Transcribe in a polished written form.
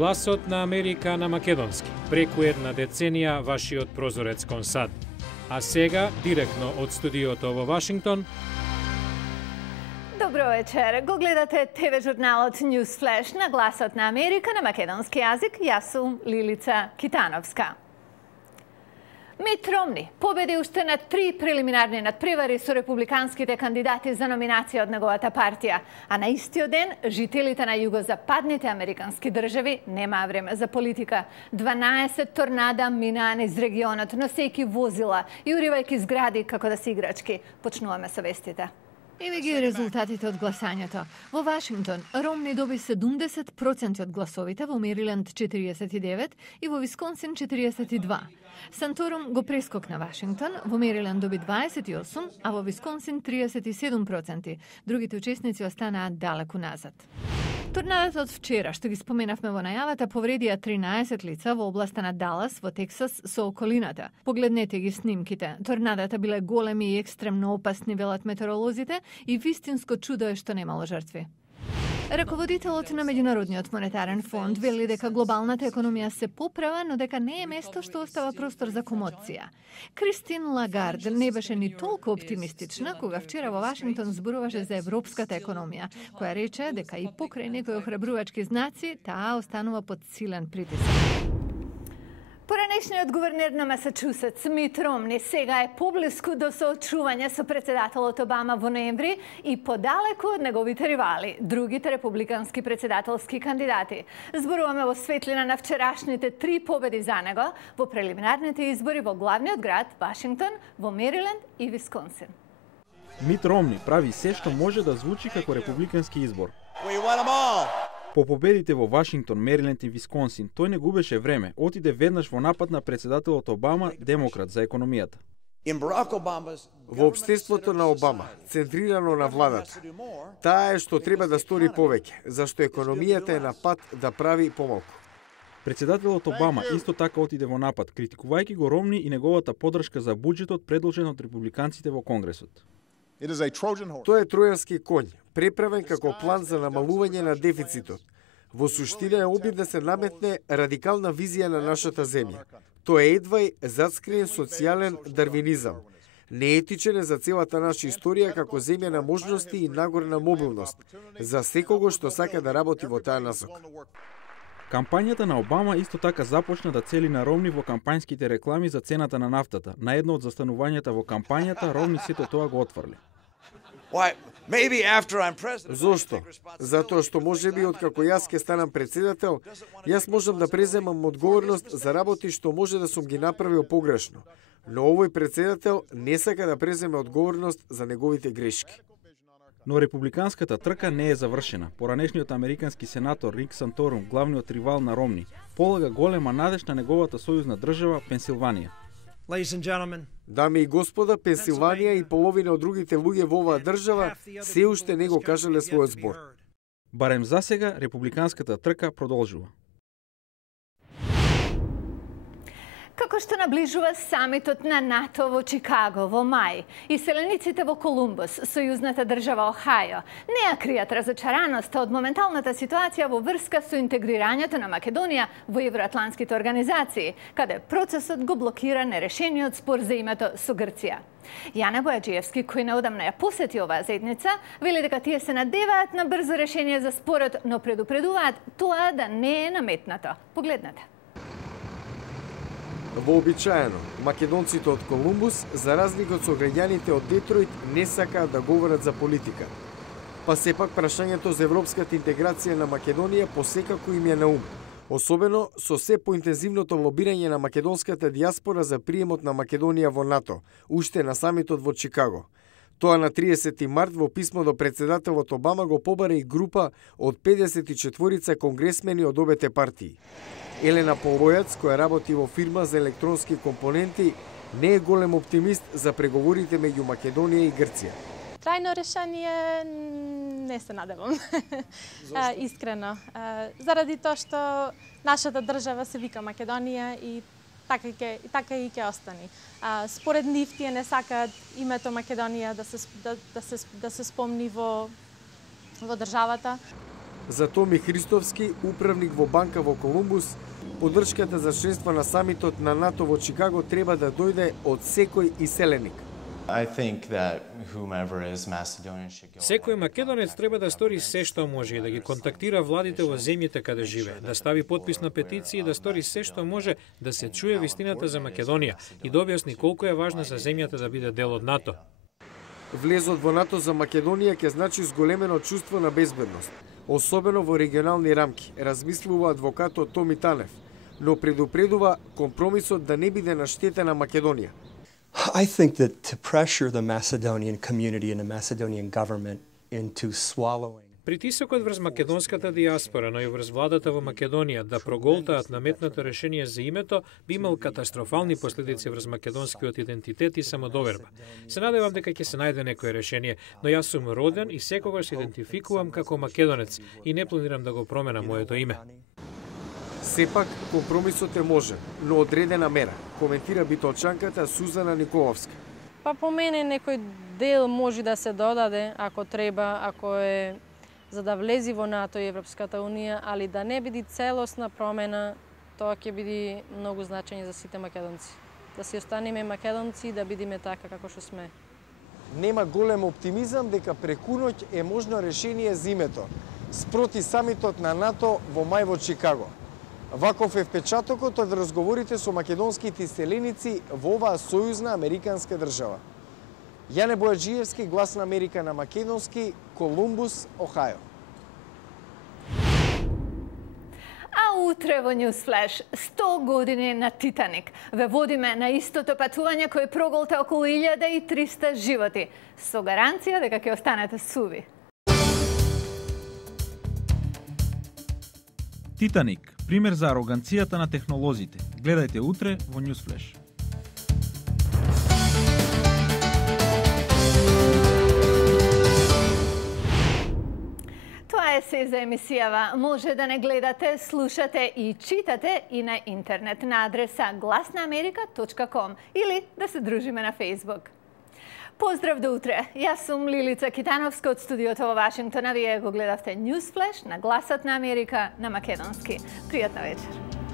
Гласот на Америка на македонски. Преку една деценија вашиот прозорец кон САД. А сега, директно од студиото во Вашингтон. Добро вечер. Го гледате ТВ журналот News Flash на Гласот на Америка на македонски јазик. Јас сум Лилица Китановска. Мит Ромни победи уште на 3 прелиминарни надпревари со републиканските кандидати за номинација од неговата партија, а на истиот ден жителите на југозападните американски држави немаа време за политика. 12 торнада минаа низ регионот, носејќи возила и уривајќи згради како да се играчки. Почнуваме со вестите. Еве ги резултатите од гласањето. Во Вашингтон, Ромни доби 70% од гласовите, во Мериленд 49% и во Висконсин 42%. Санторум го прескокна Вашингтон, во Мериленд доби 28%, а во Висконсин 37%. Другите учесници останаа далеку назад. Торнадото од вчера, што ги споменавме во најавата, повредија 13 лица во областа на Далас, во Тексас, со околината. Погледнете ги снимките. Торнадата биле големи и екстремно опасни, велат метеоролозите, и вистинско чудо е што немало жртви. Раководителот на Меѓународниот монетарен фонд вели дека глобалната економија се поправа, но дека не е место што остава простор за комоција. Кристин Лагард не беше ни толку оптимистична кога вчера во Вашингтон зборуваше за европската економија, која рече дека и покрај некои охрабрувачки знаци, таа останува под силен притисок. Поранешниот гувернер на Масачусетс Мит Ромни сега е поблиску до соочување со председателот Обама во ноември и подалеку од неговите ривали, другите републикански председателски кандидати. Зборуваме во светлина на вчерашните 3 победи за него во прелиминарните избори во главниот град Вашингтон, во Мериленд и Висконсин. Мит Ромни прави се што може да звучи како републикански избор. По победите во Вашингтон, Мериленд и Висконсин, тој не губеше време, отиде веднаш во напад на председателот Обама, демократ, за економијата. Во општеството на Обама, центрирано на владата, таа е што треба да стори повеќе, зашто економијата е на пат да прави помалку. Председателот Обама исто така отиде во напад, критикувајќи го Ромни и неговата поддршка за буџетот предложен од републиканците во Конгресот. Тоа е тројански конј, преправен како план за намалување на дефицитот. Во суштина е обид да се наметне радикална визија на нашата земја. Тоа е едвај зацкриен социјален дарвинизам. Неетичен е за целата наша историја како земја на можности и нагорна мобилност, за секого што сака да работи во таа насока. Кампањата на Обама исто така започна да цели на Ромни во кампањските реклами за цената на нафтата. На едно од застанувањата во кампањата, Ромни сето тоа го отфрли. Зошто? Затоа што можеби откако јас ќе станам председател, јас можам да преземам одговорност за работи што може да сум ги направил погрешно. Но овој председател не сака да преземе одговорност за неговите грешки. Но републиканската трка не е завршена. Поранешниот американски сенатор Рик Санторум, главниот ривал на Ромни, полага голема надеж на неговата сојузна држава Пенсилванија. Дами и господа, Пенсилванија и половина од другите луѓе во оваа држава се уште не го кажале својот збор. Барем засега, републиканската трка продолжува. Како што наближува самитот на НАТО во Чикаго во мај, иселениците во Колумбус, сојузната држава Охајо, не ја кријат разочараноста од моменталната ситуација во врска со интегрирањето на Македонија во евроатлантските организации, каде процесот го блокира нерешениот спор за името со Грција. Јане Бојаджиевски, кој неодамна ја посети оваа седница, вели дека тие се надеваат на брзо решение за спорот, но предупредуваат тоа да не е наметнато. Погледнете. Вообичаено, македонците од Колумбус, за разлика од сограѓаните од Детройт, не сакаат да говорат за политика. Па сепак прашањето за европската интеграција на Македонија посекако им е на ум, особено со се поинтензивното лобирање на македонската дијаспора за приемот на Македонија во НАТО, уште на самитот во Чикаго. Тоа на 30 март во писмо до председателот Обама го побара и група од 54 конгресмени од обете партии. Елена Полојац, која работи во фирма за електронски компоненти, не е голем оптимист за преговорите меѓу Македонија и Грција. Трајно решение не се надевам. Искрено. Заради тоа што нашата држава се вика Македонија и така и ќе остани. Според нив тие не сакаат името Македонија да се спомни во државата. За Томи Христовски, управник во банка во Колумбус, поддршката за членство на самитот на НАТО во Чикаго треба да дојде од секој иселеник. Секој македонец треба да стори се што може и да ги контактира владите во земјите каде живее, да стави подпис на петиција и да стори се што може да се чуе вистината за Македонија и да објасни колку е важно за земјата да биде дел од НАТО. Влезот во НАТО за Македонија ќе значи зголемено чувство на безбедност, особено во регионални рамки, размислува адвокатот Томи Танев, но предупредува компромисот да не биде на штета на Македонија. I think that to pressure the Macedonian community and the Macedonian government into swallowing Притисокот врз македонската диаспора, но и врз владата во Македонија да проголтаат наметното решение за името би имал катастрофални последици врз македонскиот идентитет и самодоверба. Се надевам дека ќе се најде некое решение, но јас сум роден и секогаш се идентификувам како македонец и не планирам да го променам моето име. Сепак, компромисот е можен, но одредена мера, коментира битолчанката Сузана Николовска. Па по мене некој дел може да се додаде, ако треба, ако е за да влези во НАТО и Европската Унија, али да не биде целосна промена, тоа ќе биде многу значање за сите македонци. Да си останеме македонци и да бидеме така како што сме. Нема голем оптимизам дека преку ноќ е можно решение за името, спроти самитот на НАТО во мај во Чикаго. Ваков е впечатокот од разговорите со македонските иселеници во оваа сојузна американска држава. Јане Бојаджиевски, Глас на Америка на македонски, Колумбус, Охајо. А утре во Newsflash 100 години на Титаник. Ве водиме на истото патување кој проголта околу 1300 животи, со гаранција дека ќе останете суви. Титаник, пример за ароганцијата на технолозите. Гледајте утре во Newsflash. Тоа е се за емисијава. Може да не гледате, слушате и читате и на интернет на адреса glasnaamerika.com или да се дружиме на Facebook. Поздрав до утре. Јас сум Лилица Китановска од студиото во Вашингтон, а вие го гледавте Newsflash на Гласот на Америка на македонски. Пријатна вечер.